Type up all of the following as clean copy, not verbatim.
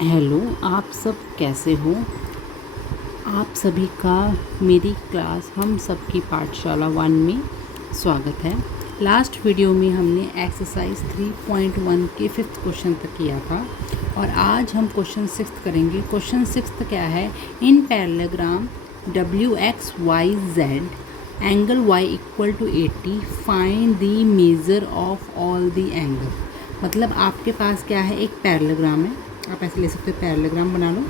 Hello, आप सब कैसे हो। आप सभी का मेरी क्लास हम सब की पाठशाला 1 में स्वागत है। लास्ट वीडियो में हमने एक्सरसाइज 3.1 के 5th क्वेश्चन तक किया था और आज हम क्वेश्चन 6th करेंगे। क्वेश्चन 6th क्या है? In parallelogram W X Y Z angle y equal to 80 find the measure of all the angle. मतलब आपके पास क्या है, एक पैरेललोग्राम है, आप ऐसे ले सकते हो, पैरेललोग्राम बना लो,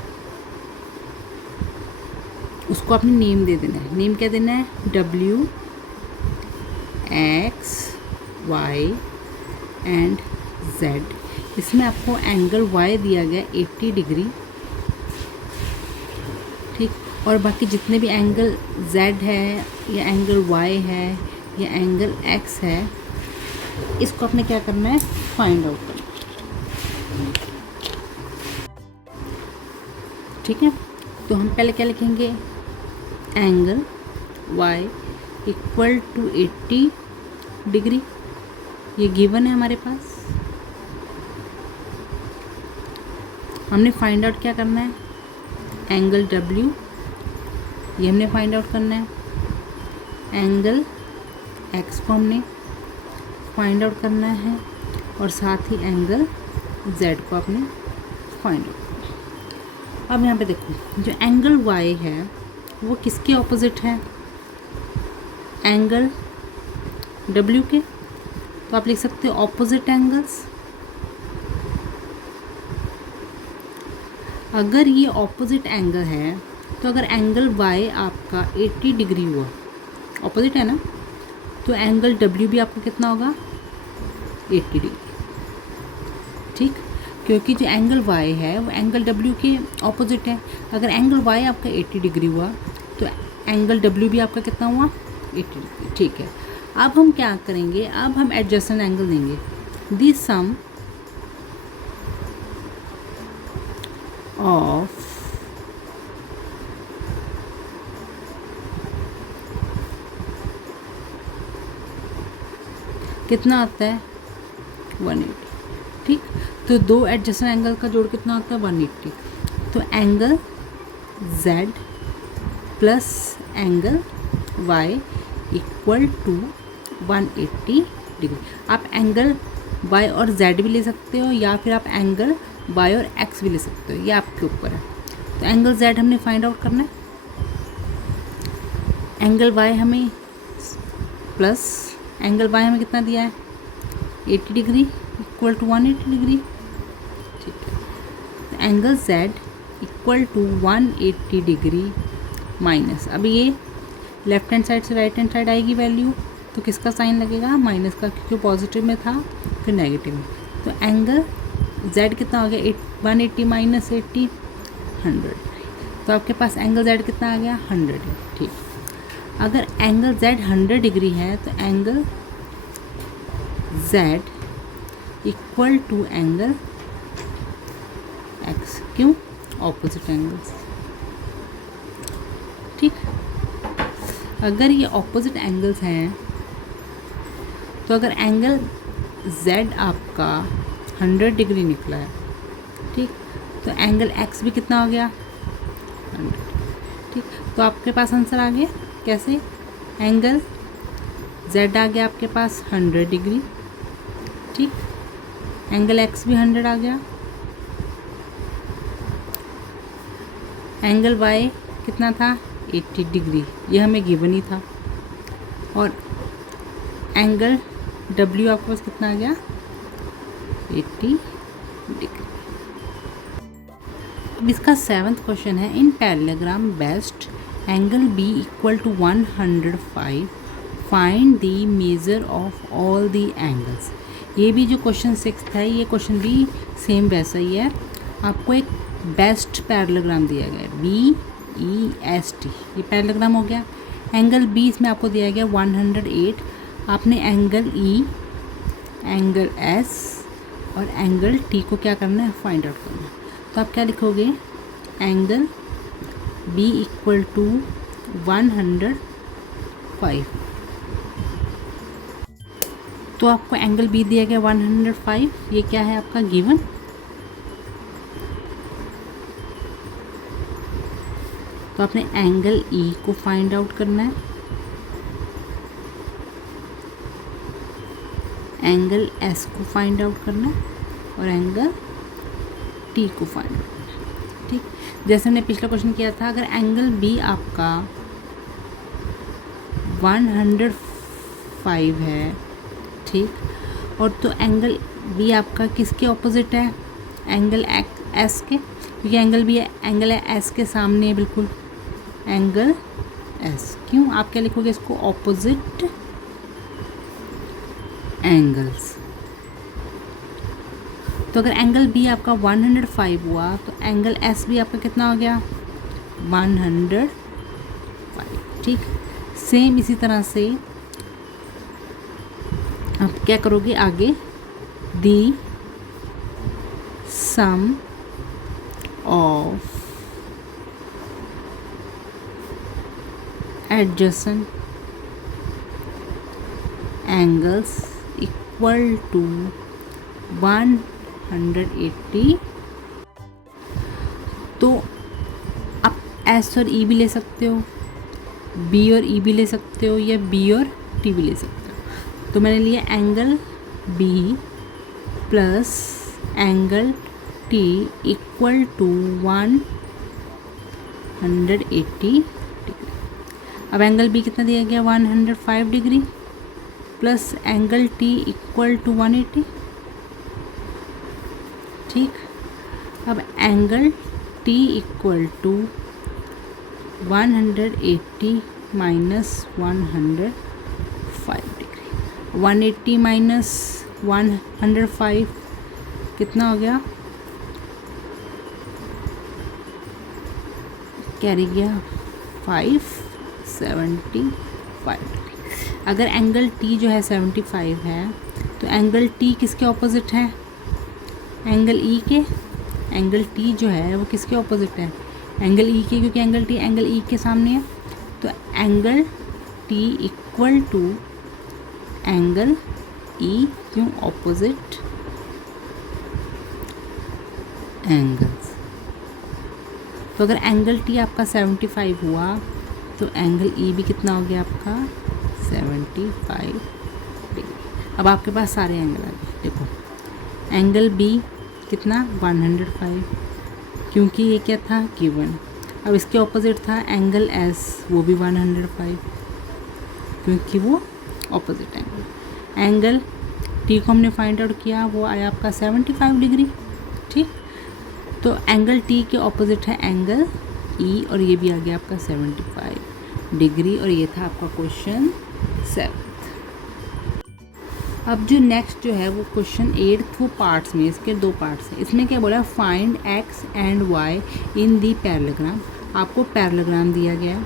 उसको आपने नेम दे देना है। नेम क्या देना है? W X Y and Z. इसमें आपको एंगल y दिया गया 80 डिग्री, ठीक, और बाकी जितने भी एंगल z है या एंगल y है या एंगल x है, इसको आपने क्या करना है? फाइंड आउट करना, ठीक है। तो हम पहले क्या लिखेंगे? Angle y equal to 80 degree, ये गिवन है हमारे पास। हमने फाइंड आउट क्या करना है? एंगल w, ये हमने फाइंड आउट करना है। एंगल x को हमने फाइंड आउट करना है और साथ ही एंगल z को आपने फाइंड आउट करना है। अब यहाँ पे देखो, जो एंगल y है वो किसके ऑपोजिट है? एंगल w के। तो आप लिख सकते हो ऑपोजिट एंगल्स। अगर ये ऑपोजिट एंगल है तो अगर एंगल y आपका 80 डिग्री हुआ, ऑपोजिट है ना, तो एंगल w भी आपका कितना होगा? 80 डिग्री, ठीक, क्योंकि जो एंगल y है वो एंगल w के ऑपोजिट है। अगर एंगल y आपका 80 डिग्री हुआ तो एंगल w भी आपका कितना हुआ? 80 डिग्री, ठीक है। अब हम क्या करेंगे? अब हम एडजेसेंट एंगल देंगे। दिस सम ऑफ कितना आता है? 180, ठीक। तो दो एडजेसेंट एंगल का जोड़ कितना होता है? 180। तो angle z plus angle y equal to 180 degree. आप एंगल y और z भी ले सकते हो या फिर आप एंगल y और x भी ले सकते हो, ये आपके ऊपर है। तो एंगल z हमने फाइंड आउट करना है। एंगल y हमें प्लस एंगल y हमें कितना दिया है? 80 डिग्री इक्वल टू 180 डिग्री, ठीक है। तो angle z equal to 180 degree minus, अब ये लेफ्ट हैंड साइड से राइट हैंड साइड आएगी वैल्यू, तो किसका साइन लगेगा? माइनस का, क्योंकि पॉजिटिव में था फिर नेगेटिव में। तो एंगल z कितना हो गया? 180 माइनस 80, 100। तो आपके पास एंगल z कितना आ गया? 100, ठीक। अगर एंगल z 100 डिग्री है तो angle z equal to angle x, क्यों? ऑपोजिट एंगल्स, ठीक। अगर ये ऑपोजिट एंगल्स हैं तो अगर एंगल z आपका 100 डिग्री निकला है, ठीक, तो एंगल x भी कितना हो गया? 100, ठीक। तो आपके पास आंसर आ गया। कैसे? एंगल z आ गया आपके पास 100 डिग्री, ठीक, एंगल x भी 100 आ गया, एंगल y कितना था? 80 डिग्री, ये हमें गिवन ही था, और एंगल w आपके पास कितना आ गया? 80 डिग्री। अब इसका 7th क्वेश्चन है, in parallelogram best angle b equal to 105 find the measure of all the angles. ये भी जो क्वेश्चन 6th है, ये क्वेश्चन भी सेम वैसा ही है। आपको एक बेस्ट पैरेललोग्राम दिया गया है, BEST, ये पैरेललोग्राम हो गया। एंगल b इसमें आपको दिया गया 108। आपने एंगल E, एंगल S और एंगल T को क्या करना है? फाइंड आउट करना है। तो आप क्या लिखोगे? Angle b equal to 105। तो आपको एंगल b दिया गया 105, ये क्या है आपका गिवन। तो आपने एंगल ई को फाइंड आउट करना है, एंगल एस को फाइंड आउट करना है और एंगल टी को फाइंड आउट करना है। ठीक, जैसे हमने पिछला क्वेश्चन किया था, अगर एंगल बी आपका 105 है, ठीक, और तो एंगल बी आपका किसके ऑपोजिट है, एंगल एस के, क्योंकि एंगल बी एंगल एस के सामने है बिल्कुल, एंगल एस। क्यों, आप क्या लिखोगे इसको, ऑपोजिट एंगल्स। तो अगर एंगल बी आपका 105 हुआ तो एंगल एस भी आपका कितना हो गया, 105। ठीक, सेम इसी तरह से आप क्या करोगे आगे, the sum of adjacent angles equal to 180। तो आप एस और ई भी ले सकते हो, बी और ई भी ले सकते हो, या बी और टी भी ले सकते हो। तो मैंने लिया angle B plus angle T equal to 180 degree. अब एंगल बी कितना दिया गया, 105 degree plus angle T equal to 180। ठीक, अब angle T equal to 180 minus 105 degree. 180 minus 105 कितना हो गया, कैरी गया 575 डिग्री। अगर एंगल टी जो है 75 है तो एंगल टी किसके ऑपोजिट है, एंगल ई के। एंगल टी जो है वो किसके ऑपोजिट है, एंगल ई के, क्योंकि एंगल टी एंगल ई के सामने है। तो angle T equal to angle E, क्यों, ऑपोजिट एंगल्स। तो अगर एंगल टी आपका 75 हुआ तो एंगल ई भी कितना हो गया आपका, 75 डिग्री। अब आपके पास सारे एंगल आ गए। देखो एंगल बी कितना, 105, क्योंकि ये क्या था, गिवन। अब इसके ऑपोजिट था एंगल एस, वो भी 105, क्योंकि वो ऑपोजिट एंगल। एंगल टी को हमने फाइंड आउट किया, वो आया आपका 75 डिग्री। ठीक, तो एंगल टी के ऑपोजिट है एंगल ई, और ये भी आ गया आपका 75 डिग्री। और ये था आपका क्वेश्चन 7। अब जो नेक्स्ट जो है वो क्वेश्चन 8, वो पार्ट्स में, इसके 2 पार्ट्स हैं। इसमें क्या बोला, find X and Y in the parallelogram. आपको पैरेललोग्राम दिया गया है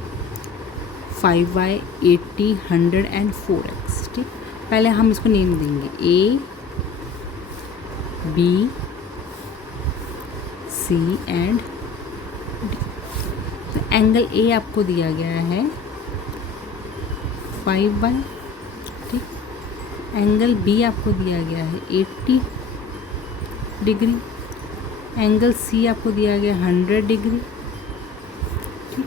5y 80 100 एंड 4x। ठीक, पहले हम इसको नेम देंगे A B C and D. तो एंगल ए आपको दिया गया है 5y। ठीक, एंगल बी आपको दिया गया है 80 डिग्री, एंगल सी आपको दिया गया 100 डिग्री। ठीक,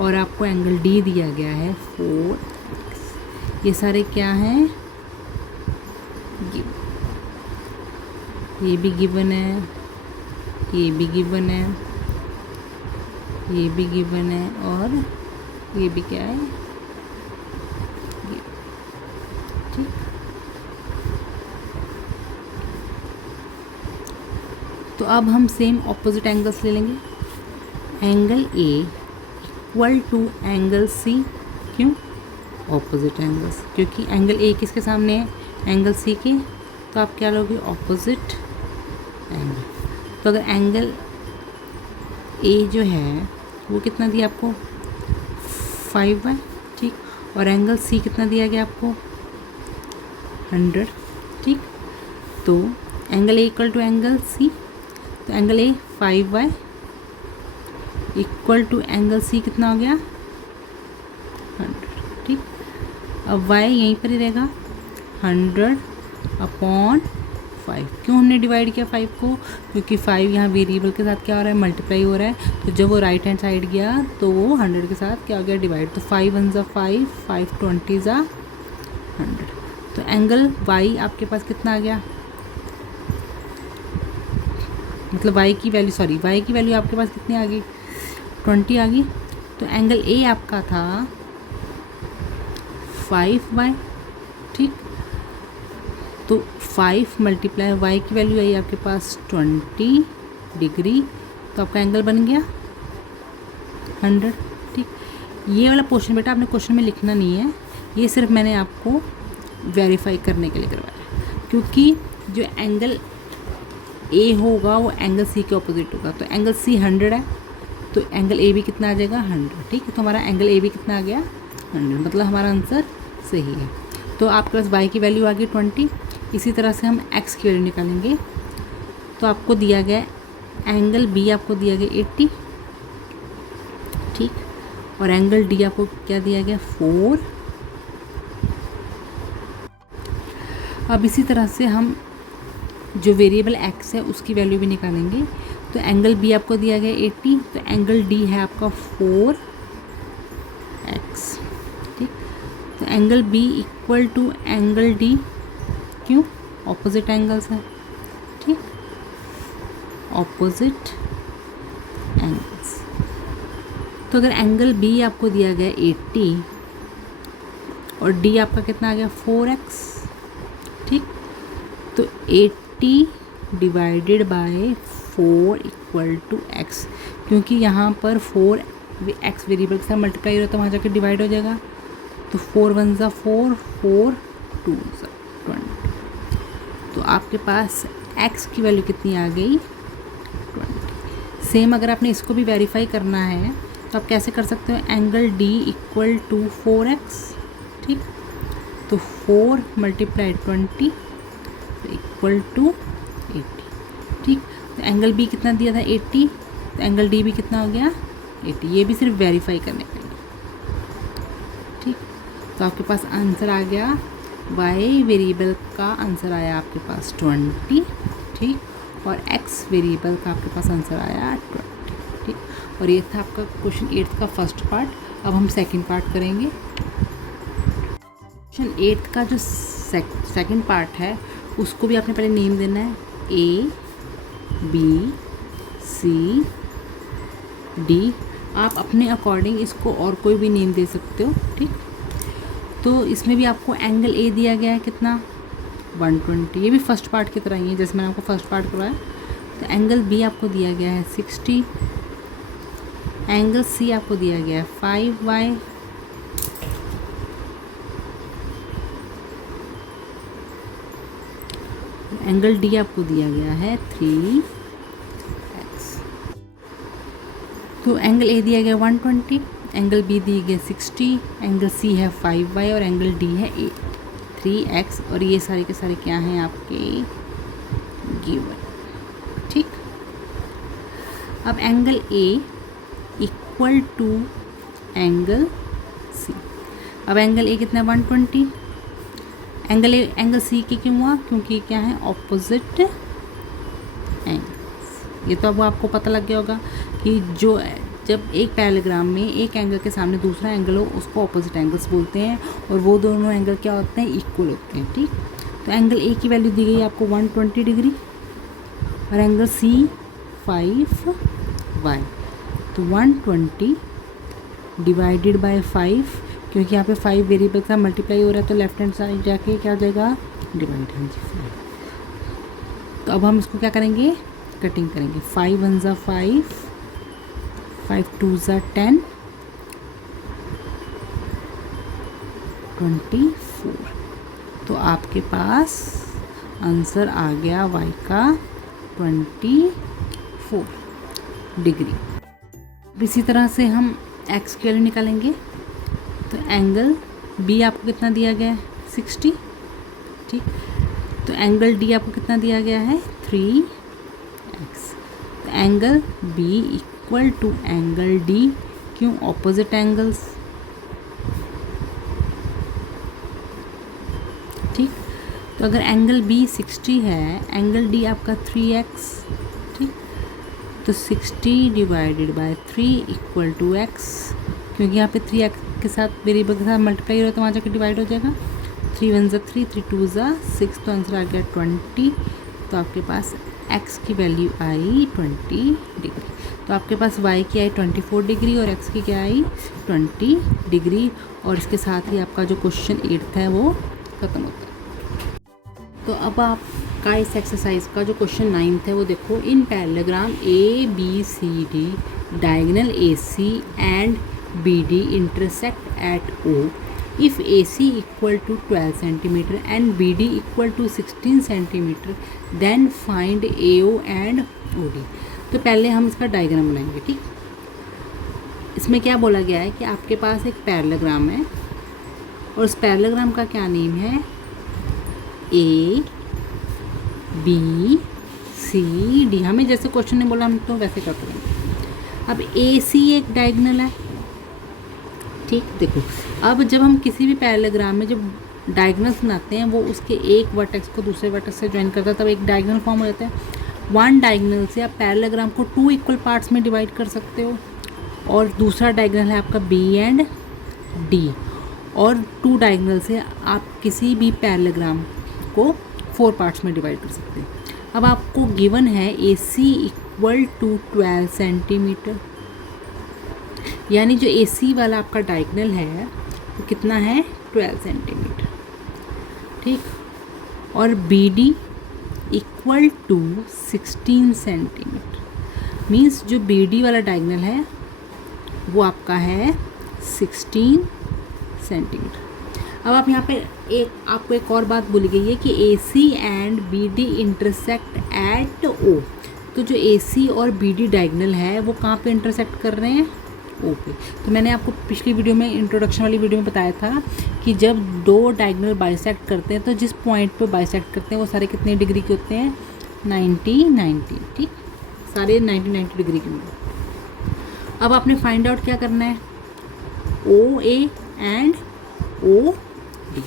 और आपको एंगल डी दिया गया है 4x। ये सारे क्या हैं, ये भी गिवन है, ये भी गिवन है, ये भी गिवन है, और ये भी क्या है, ठीक। तो अब हम सेम ऑपोजिट एंगल्स ले लेंगे। Angle A equal to angle C, क्यों, ऑपोजिट एंगल्स, क्योंकि एंगल ए किसके सामने है, एंगल सी के। तो आप क्या लोगे, ऑपोजिट एंगल। तो अगर एंगल ए जो है वो कितना दिया आपको, 5y। ठीक, और एंगल सी कितना दिया गया आपको, 100। ठीक, तो angle A equal to angle C, तो angle A 5y equal to angle C कितना हो गया, 100। ठीक, अब y यहीं पर ही रहेगा, 100 अपॉन 5। क्यों हमने डिवाइड किया 5 को? क्योंकि 5 यहाँ वेरिएबल के साथ क्या हो रहा है, मल्टीप्लाई हो रहा है। तो जब वो राइट हैंड साइड गया तो वो 100 के साथ क्या हो गया, डिवाइड। तो 5 1 ज़ा 5, 5 20 ज़ा 100। तो एंगल y आपके पास कितना आ गया, मतलब y की वैल्यू आपके पास कितनी आ गई, 20 आ गई। तो एंगल A आपका था 5y, ठीक। तो 5 मल्टीप्लाई y की वैल्यू आई आपके पास 20 डिग्री, तो आपका एंगल बन गया 100, ठीक। ये वाला पोर्शन बेटा आपने क्वेश्चन में लिखना नहीं है, ये सिर्फ मैंने आपको वेरीफाई करने के लिए करवाया, क्योंकि जो एंगल ए होगा वो एंगल सी के ऑपोजिट होगा। तो एंगल सी 100 है, तो एंगल ए भी कितना आ जाएगा, 100, ठीक है। तो हमारा एंगल ए भी कितना आ गया, 100, मतलब हमारा आंसर सही है। तो आपके पास y की वैल्यू आ गई 20। इसी तरह से हम x की वैल्यू निकालेंगे। तो आपको दिया गया एंगल B आपको दिया गया 80, ठीक, और एंगल D आपको क्या दिया गया, 4। अब इसी तरह से हम जो वेरिएबल x है उसकी वैल्यू भी निकालेंगे। तो एंगल B आपको दिया गया 80, तो एंगल D है आपका 4x, ठीक। तो angle B equal to angle D, क्यों, ऑपोजिट एंगल्स है, ठीक, ऑपोजिट एंगल्स। तो अगर एंगल B आपको दिया गया 80 और D आपका कितना आ गया, 4x, ठीक। तो 80 divided by 4 equal to x, क्योंकि यहाँ पर 4x वेरिएबल के साथ मल्टीप्लाई हो रहा है तो वहाँ जाकर डिवाइड हो जाएगा। तो 4 1 ज़ा 4, 4 2 ज़ा 20। तो आपके पास x की वैल्यू कितनी आ गई, 20। सेम अगर आपने इसको भी वेरीफाई करना है तो आप कैसे कर सकते हो, angle D equal to 4x, ठीक। तो 4 मल्टीप्लाई 20 इक्वल टू 80, ठीक। तो एंगल B कितना दिया था, 80, तो एंगल D भी कितना हो गया, 80। ये भी सिर्फ वेरीफाई करने के लिए, ठीक। तो आपके पास आंसर आ गया, y वेरिएबल का आंसर आया आपके पास 20, ठीक, और x वेरिएबल का आपके पास आंसर आया 20, ठीक। और ये था आपका क्वेश्चन 8 का फर्स्ट पार्ट। अब हम सेकंड पार्ट करेंगे। क्वेश्चन 8 का जो सेकंड पार्ट है उसको भी आपने पहले नेम देना है, A B C D। आप अपने अकॉर्डिंग इसको और कोई भी नेम दे सकते हो, ठीक। तो इसमें भी आपको एंगल A दिया गया है कितना, 120। ये भी फर्स्ट पार्ट की तरह ही है जैसे मैंने आपको फर्स्ट पार्ट करवाया। तो एंगल B आपको दिया गया है 60, एंगल C आपको दिया गया है 5y, एंगल D आपको दिया गया है 3x। तो एंगल A दिया गया 120, एंगल B दिया गया 60, एंगल C है 5y और एंगल D है 3x। और ये सारे के सारे क्या हैं आपके गिवन, ठीक। अब angle A equal to angle C। अब एंगल A कितना, 120। एंगल C के क्यों हुआ, क्योंकि क्या है, ऑपोजिट एंगल्स। ये तो अब आपको पता लग गया होगा कि जब एक पैरेललोग्राम में एक एंगल के सामने दूसरा एंगल हो उसको ऑपोजिट एंगल्स बोलते हैं, और वो दोनों एंगल क्या होते हैं, इक्वल होते हैं, ठीक। तो एंगल A की वैल्यू दी गई आपको 120 डिग्री और एंगल C 5y। तो 120 डिवाइडेड बाय 5, क्योंकि यहाँ पे 5 वेरिएबल का मल्टीप्लाई हो रहा है तो लेफ्ट हैंड साइड जाके क्या हो जाएगा, डिवाइड, हाँ जी 5। तो अब हम इसको क्या करेंगे, कटिंग करेंगे। 5 1 ज़ा 5, 5 2 ज़ा 10, 24। तो आपके पास आंसर आ गया y का 24 डिग्री। इसी तरह से हम x की वैल्यू निकालेंगे। तो एंगल B आपको कितना दिया गया है, 60, ठीक। तो एंगल D आपको कितना दिया गया है, 3x। तो angle B equal to angle D, क्यों, ऑपोजिट एंगल्स, ठीक। तो अगर एंगल बी 60 है, एंगल डी आपका 3x, ठीक, तो 60 divided by 3 equal to x, क्योंकि यहाँ पे 3x के साथ वेरिएबल के साथ मल्टीप्लाई हो रहा है तो वहाँ जाकर डिवाइड हो जाएगा। 3 1 ज़ा 3, 3 2 ज़ा 6, तो आंसर आ गया 20। तो आपके पास x की वैल्यू आई 20 डिग्री। तो आपके पास y की आई 24 डिग्री और x की क्या आई 20 डिग्री। और इसके साथ ही आपका जो क्वेश्चन 8 है वो ख़त्म होता है। तो अब आपका इस एक्सरसाइज का जो क्वेश्चन 9 है वो देखो, इन parallelogram ABCD diagonal AC and BD intersect at O, if AC equal to 12 cm and BD equal to 16 cm, then find AO and OD। तो पहले हम इसका डायग्राम बनाएंगे, ठीक। इसमें क्या बोला गया है कि आपके पास एक पैरेललोग्राम है और उस पैरेललोग्राम का क्या नेम है, A B C D। हमें जैसे क्वेश्चन ने बोला हम तो वैसे करते हैं। अब AC एक डायगोनल है, ठीक। देखो अब जब हम किसी भी पैरेललोग्राम में जब डायगोनल्स बनाते हैं वो उसके एक वर्टेक्स को दूसरे वर्टेक्स से ज्वाइन करता है, तब एक डायगोनल फॉर्म हो जाता है। वन डायगोनल से आप पैरेललोग्राम को 2 इक्वल पार्ट्स में डिवाइड कर सकते हो, और दूसरा डायगोनल है आपका B एंड D, और 2 डायगोनल से आप किसी भी पैरेललोग्राम को 4 पार्ट्स में डिवाइड कर सकते हैं। अब आपको गिवन है AC इक्वल टू 12 सेंटीमीटर, यानी जो AC वाला आपका डायगोनल है वो कितना है 12 सेंटीमीटर, ठीक। और BD equal to 16 centimetre, means जो BD वाला डायगोनल है वो आपका है 16 सेंटीमीटर। अब आप यहाँ पे आपको एक और बात बोली गई है कि AC and BD intersect at O। तो जो AC और BD डायगोनल है वो कहाँ पे इंटरसेक्ट कर रहे हैं, O पे। तो मैंने आपको पिछली वीडियो में इंट्रोडक्शन वाली वीडियो में बताया था कि जब 2 डायगोनल बाइसेक्ट करते हैं तो जिस पॉइंट पे बाइसेक्ट करते हैं वो सारे कितने डिग्री के होते हैं, 90, ठीक, सारे 90 डिग्री के होंगे। अब आपने फाइंड आउट क्या करना है, OA एंड OD।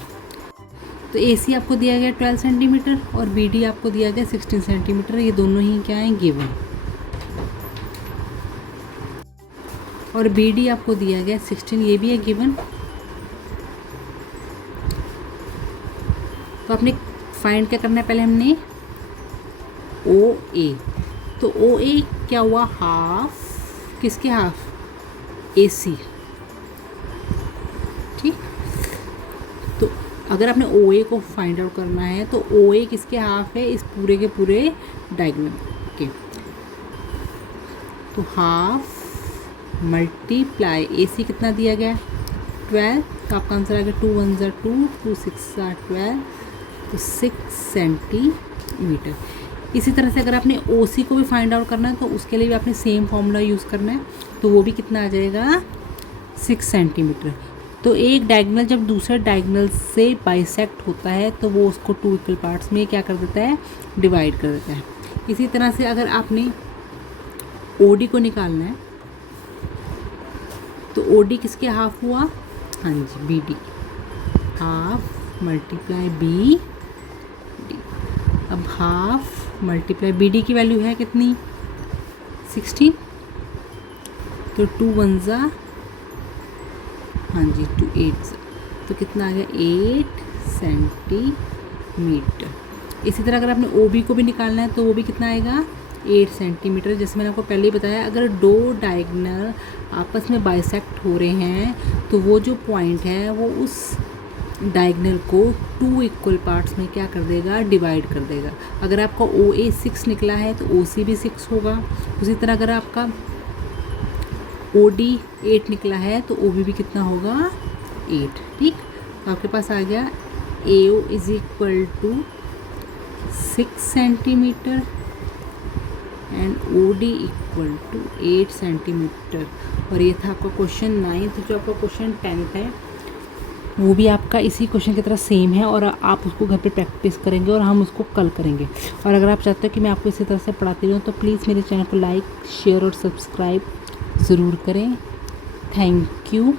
तो AC आपको दिया गया 12 सेंटीमीटर और BD आपको दिया गया 16 सेंटीमीटर, ये दोनों ही क्या हैं, गिवन। और BD आपको दिया गया 16, ये भी है गिवन। तो आपने फाइंड क्या करना है, पहले हमने OA। तो OA क्या हुआ, हाफ, किसके हाफ, AC, ठीक। तो अगर आपने OA को फाइंड आउट करना है तो OA किसके हाफ है, इस पूरे के पूरे डायगोनल के। तो हाफ मल्टीप्लाई AC कितना दिया गया 12, तो आपका आंसर आ गया 2 1 ज़ा 2, 2 6 ज़ा 12, तो 6 सेंटीमीटर। इसी तरह से अगर आपने OC को भी फाइंड आउट करना है तो उसके लिए भी आपने सेम फॉर्मूला यूज़ करना है, तो वो भी कितना आ जाएगा 6 सेंटीमीटर। तो एक डायगोनल जब दूसरे डायगोनल से बाइसेक्ट होता है तो वो उसको 2 इक्वल पार्ट्स में क्या कर देता है, डिवाइड कर देता है। इसी तरह से अगर आपने OD को निकालना है तो OD किसके हाफ हुआ, हाँ जी BD, हाफ मल्टीप्लाई BD। अब हाफ मल्टीप्लाई BD की वैल्यू है कितनी 16, तो 2 1 ज़ा, हाँ जी 2 8 ज़ा, तो कितना आ गया 8 सेंटीमीटर। इसी तरह अगर आपने OB को भी निकालना है तो वो भी कितना आएगा 8 सेंटीमीटर। जैसे मैंने आपको पहले ही बताया, अगर 2 डायगोनल आपस में बाइसेक्ट हो रहे हैं तो वो जो पॉइंट है वो उस डायगोनल को 2 इक्वल पार्ट्स में क्या कर देगा, डिवाइड कर देगा। अगर आपका OA 6 निकला है तो OC भी 6 होगा। उसी तरह अगर आपका OD 8 निकला है तो OB भी कितना होगा 8, ठीक। तो आपके पास आ गया AO is equal to 6 centimetre and OD equal to 8 centimetre. और ये था आपका क्वेश्चन 9। जो आपका क्वेश्चन 10 है वो भी आपका इसी क्वेश्चन की तरह सेम है और आप उसको घर पे प्रैक्टिस करेंगे और हम उसको कल करेंगे। और अगर आप चाहते हो कि मैं आपको इसी तरह से पढ़ाती रहूँ तो प्लीज़ मेरे चैनल को लाइक, शेयर और सब्सक्राइब ज़रूर करें। Thank you.